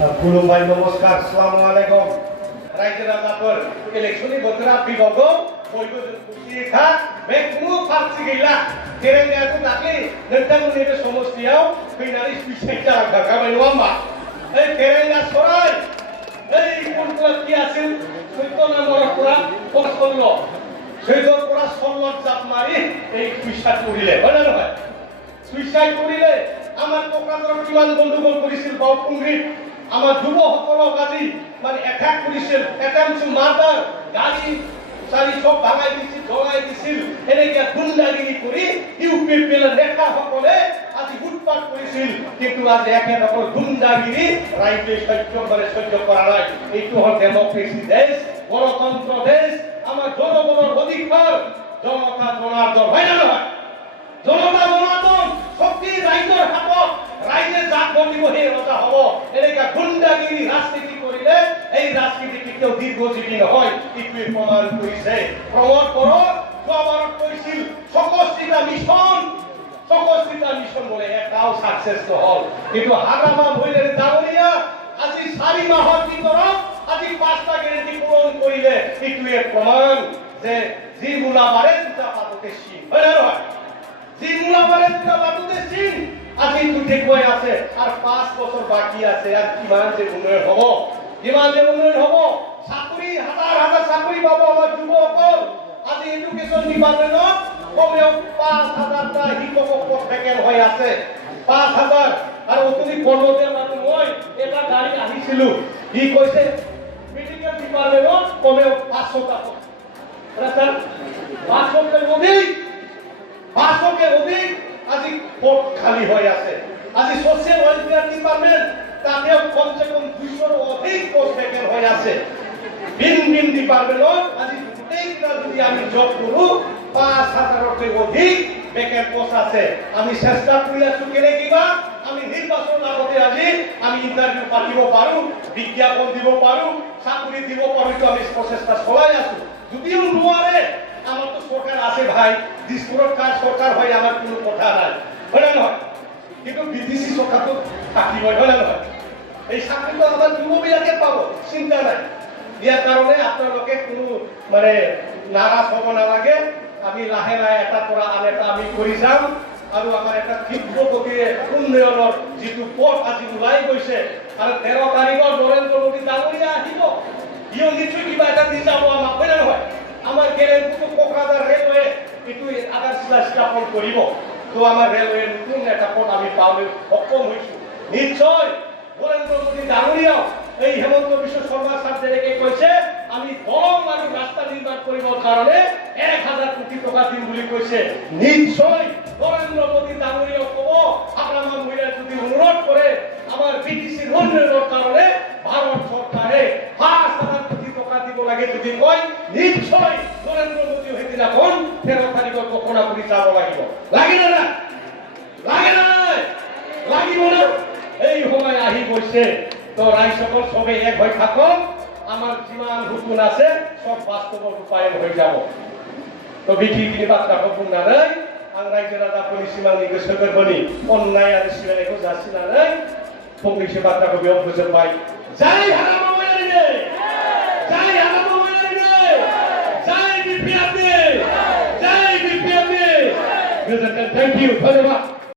खुलुमबाय नमस्कार अस्सलामु आलाइकुम रायजो राजाफोर इलेक्शननि बोथोरा फैबावगौ बयबो जों खुसियै था बे खुनु पार्टी गैला केरेलायाथ' दाख्लै नोंथांमोननि बे समस्तियाव फैनानै सुइसाइड जालांखाबाय नङा होमबा ओइ केरेला सराय ओइ कोनफोरा কি আছিল 14 নম্বৰৰ পৰা 16 সেইটোৰ পৰা 16 জাপ মাৰি এই সুইচাইড কৰিলে হয় না নহয় সুইচাইড কৰিলে আমাৰ কোকৰাঝাৰত কিমান গণ্ডগোল কৰিছিল বাউপুংগিত আমার যুবসকলক আজি মানে অ্যাটাক করেছিল অ্যাটেম্প টু মার্ডার গাড়ি সারি সব ভাঙাই দিছিল জ্বলাই দিছিল এনেকে গুন্ডাগিরি করে ইউপিপিএল নেতা সকলে আজি উৎপাত করেছিল কিন্তু আজ একেরকম গুন্ডাগিরি রাইজে সহ্য করা নাই এইটো হল ডেমোক্রেসি দেশ গণতন্ত্র দেশ আমার জনগণের অধিকার জনতা জনার্দন হয় না নয় জনতা জনার্দন শক্তি রাইজের হাতত রাইজে জাত বন্দিব হে রজা হব এনেকা গুন্ডাগিরি রাজনীতি করিলে এই রাজনীতি কেউ দীর্ঘজীবী নহয় ইটোৱে প্ৰমাণ কৰিছে প্ৰমাণ কৰো যোৱাবাৰত কৈছিল সকস্তিতা মিশন বলে এটাও সাকসেস নহল কিন্তু হাৰামা ভৈলেৰ ডাঙৰীয়া আজি 4 মাহৰ ভিতৰত আজি 5টা গ্যাৰেন্টি পূৰণ কৰিলে ইটোৱে প্ৰমাণ যে যি মূলাবাৰে দুটা পাততে চিন হয় না নহয় যি মূলাবাৰে দুটা পাততে চিন আজি দুটে কই আছে আর 5 বছর বাকি আছে আর কিমান যে উন্নয়ন হব চাকরি হাজার চাকরি পাবো আমার যুবকল আজি এডুকেশন ডিপার্টমেন্টত কমেও 5000 টা শিক্ষক পদ ভেকেন্ট হৈ আছে 5000 আর অতনি বলতে মানে মই এটা গাড়ি আহিছিল কি কইছে মেডিকেল ডিপার্টমেন্টত কমেও 500 টা পদ স্যার 500 কে অধিক আজি পদ খালি হৈ আছে আজি সোশ্যাল ওয়েলফেয়ার ডিপার্টমেন্ট তাতেও কমসে কম 200 অধিক পোস্ট ভেকেন্ট হৈ আছে বিন ডিপার্টমেন্টত আজি গোটেইটা যদি আমি জব কৰো 5000 অধিক ভেকেন্ট পোস্ট আছে আমি চেষ্টা কৰি আছো কেনে কিবা আমি নিৰ্বাচন আগতে আজি আমি ইন্টাৰভিউ পাতিব পাৰো বিজ্ঞাপন দিব পাৰো চাকৰি দিব পাৰো তো আমি প্ৰচেষ্টা চলাই আছো যদিও নোৱাৰে আমার তো সরকার আছে ভাই দিসপুরের কাজ সরকার হয় আমার কোনো কথা নাই হয় না নয় কিন্তু বিদেশি সরকার তো থাকিব হয় না নয় এই চাকরি তো আমার যুববিলাকে পাবো চিন্তা নাই ইয়ার কারণে আপনাদেরকে কোনো মানে নারাজ হব নালাগে আমি লাহে লাহে এটা পৰা আন এটা আমি কৰি যাম আৰু আমাৰ এটা তীব্ৰ গতিৰে উন্নয়নৰ যিটো পথ আজি ওলাই গৈছে আৰু 13 তাৰিখৰ নৰেন্দ্ৰ মোদী ডাঙৰীয়া আহিব ইও নিশ্চয় কিবা এটা দি যাব আমাক হয় না নহয় আমার গেলেনপুর কোকরাঝার রেলওয়ে এটু আধারশিলা স্থাপন করিব তো আমার রেলওয়ে নতুন একটা পথ আমি পাওয়ার সক্ষম হয়েছি নিশ্চয় নরেন্দ্র মোদী ডাঙরিয়াও এই হেমন্ত বিশ্ব শর্মা সাহেবকে কইছে আমি দলং আর রাস্তা নির্মাণ করিবার কারণে 1000 কোটি টাকা দিন বলি কইছে নিশ্চয় নরেন্দ্র মোদী ডাঙরিয়াও কব আপনারা মহিলা যদি অনুরোধ করে আমার বিটিসি উন্নয়নের কারণে ভারত সরকারে 5000 কোটি টাকা দিব লাগে যদি কয় নিশ্চয় নরেন্দ্র মোদী হইতিলা কোন 13 তাৰিখৰ ঘোষণা কৰি যাব লাগিব লাগিব না লাগিব না এই সময় আহি গৈছে তো রাইজসকল সবে এক হৈ থাকক আমার যিমান হুকুন আছে সব বাস্তব রূপায়ণ হৈ যাব তো বিকিনি বার্তা বুंनानै आं रायजो राजाफोरनि सिमांनि गोसो गोरबोनि अननाय आरो सिबिनायखौ जासिनानै फंनैसो बाथ्राखौ बेयाव फोजोबबाय जय हारामा महिलारिनो जय हारामा महिलारिनो जय बिपिएफनि गोजोन्थों थैंक इउ धन्यवाद